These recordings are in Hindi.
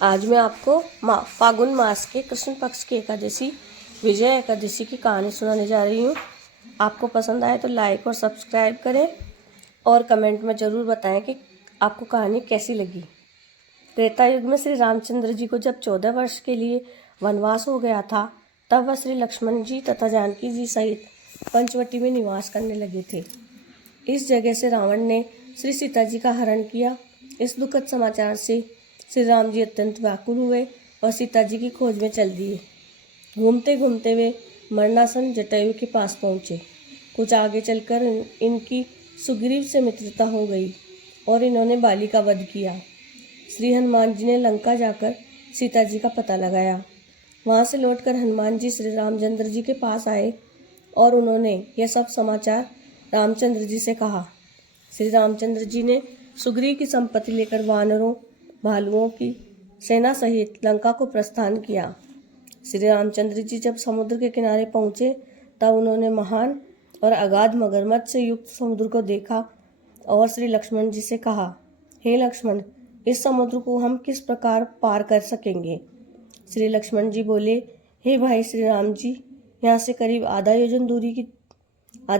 आज मैं आपको फागुन मास के कृष्ण पक्ष की एकादशी विजय एकादशी की कहानी सुनाने जा रही हूँ। आपको पसंद आए तो लाइक और सब्सक्राइब करें और कमेंट में ज़रूर बताएं कि आपको कहानी कैसी लगी। त्रेता युग में श्री रामचंद्र जी को जब 14 वर्ष के लिए वनवास हो गया था, तब वह श्री लक्ष्मण जी तथा जानकी जी सहित पंचवटी में निवास करने लगे थे। इस जगह से रावण ने श्री सीता जी का हरण किया। इस दुखद समाचार से श्री राम जी अत्यंत व्याकुल हुए और सीता जी की खोज में चल दिए। घूमते घूमते वे मरणासन जटायु के पास पहुँचे। कुछ आगे चलकर इनकी सुग्रीव से मित्रता हो गई और इन्होंने बाली का वध किया। श्री हनुमान जी ने लंका जाकर सीता जी का पता लगाया। वहाँ से लौटकर हनुमान जी श्री रामचंद्र जी के पास आए और उन्होंने यह सब समाचार रामचंद्र जी से कहा। श्री रामचंद्र जी ने सुग्रीव की संपत्ति लेकर वानरों भालुओं की सेना सहित लंका को प्रस्थान किया। श्री रामचंद्र जी जब समुद्र के किनारे पहुँचे तब उन्होंने महान और अगाध मगरमच्छ से युक्त समुद्र को देखा और श्री लक्ष्मण जी से कहा, हे लक्ष्मण, इस समुद्र को हम किस प्रकार पार कर सकेंगे। श्री लक्ष्मण जी बोले, हे भाई श्री राम जी, यहाँ से करीब आधा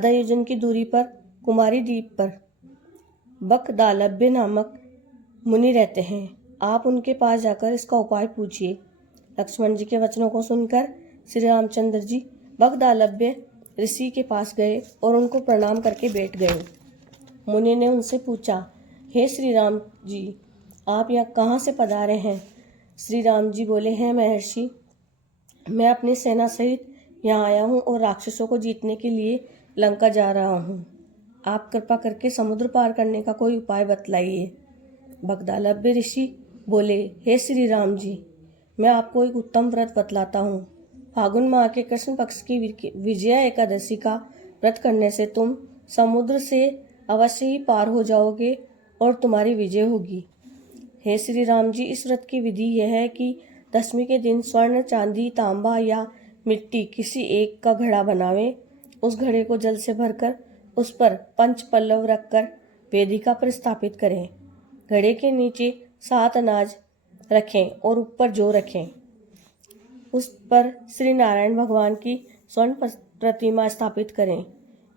योजन की दूरी पर कुमारी द्वीप पर बकदालभ्य नामक मुनि रहते हैं। आप उनके पास जाकर इसका उपाय पूछिए। लक्ष्मण जी के वचनों को सुनकर श्री रामचंद्र जी बकदालभ्य ऋषि के पास गए और उनको प्रणाम करके बैठ गए। मुनि ने उनसे पूछा, हे श्री राम जी, आप यहाँ कहाँ से पधारे हैं। श्री राम जी बोले, हैं महर्षि, मैं अपनी सेना सहित यहाँ आया हूँ और राक्षसों को जीतने के लिए लंका जा रहा हूँ। आप कृपा करके समुद्र पार करने का कोई उपाय बतलाइए। बकदालभ्य ऋषि बोले, हे श्री राम जी, मैं आपको एक उत्तम व्रत बतलाता हूँ। फागुन माह के कृष्ण पक्ष की विजया एकादशी का व्रत करने से तुम समुद्र से अवश्य ही पार हो जाओगे और तुम्हारी विजय होगी। हे श्री राम जी, इस व्रत की विधि यह है कि दशमी के दिन स्वर्ण, चांदी, तांबा या मिट्टी किसी एक का घड़ा बनावें। उस घड़े को जल से भरकर उस पर पंच पल्लव रखकर वेदिका पर स्थापित करें। घड़े के नीचे 7 अनाज रखें और ऊपर जौ रखें। उस पर श्री नारायण भगवान की स्वर्ण प्रतिमा स्थापित करें।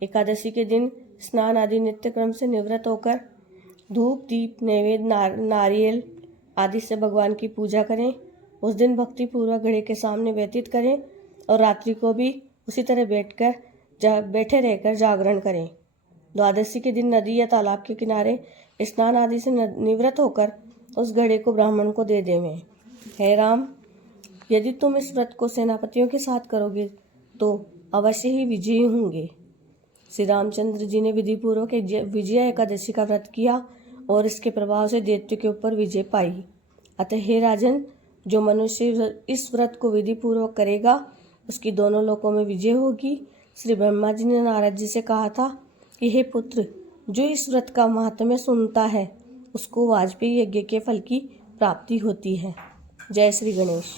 एकादशी के दिन स्नान आदि नित्य क्रम से निवृत्त होकर धूप, दीप, नैवेद्य, नारियल आदि से भगवान की पूजा करें। उस दिन भक्ति पूर्वक घड़े के सामने व्यतीत करें और रात्रि को भी उसी तरह बैठे रहकर जागरण करें। द्वादशी के दिन नदी या तालाब के किनारे स्नान आदि से निवृत्त होकर उस घड़े को ब्राह्मण को दे देवें। हे राम, यदि तुम इस व्रत को सेनापतियों के साथ करोगे तो अवश्य ही विजयी होंगे। श्री रामचंद्र जी ने विधिपूर्वक विजया एकादशी का व्रत किया और इसके प्रभाव से दैत्य के ऊपर विजय पाई। अतः हे राजन, जो मनुष्य इस व्रत को विधिपूर्वक करेगा उसकी दोनों लोकों में विजय होगी। श्री ब्रह्मा जी ने नारद जी से कहा था कि हे पुत्र, जो इस व्रत का महात्म्य सुनता है उसको वाजपेयी यज्ञ के फल की प्राप्ति होती है। जय श्री गणेश।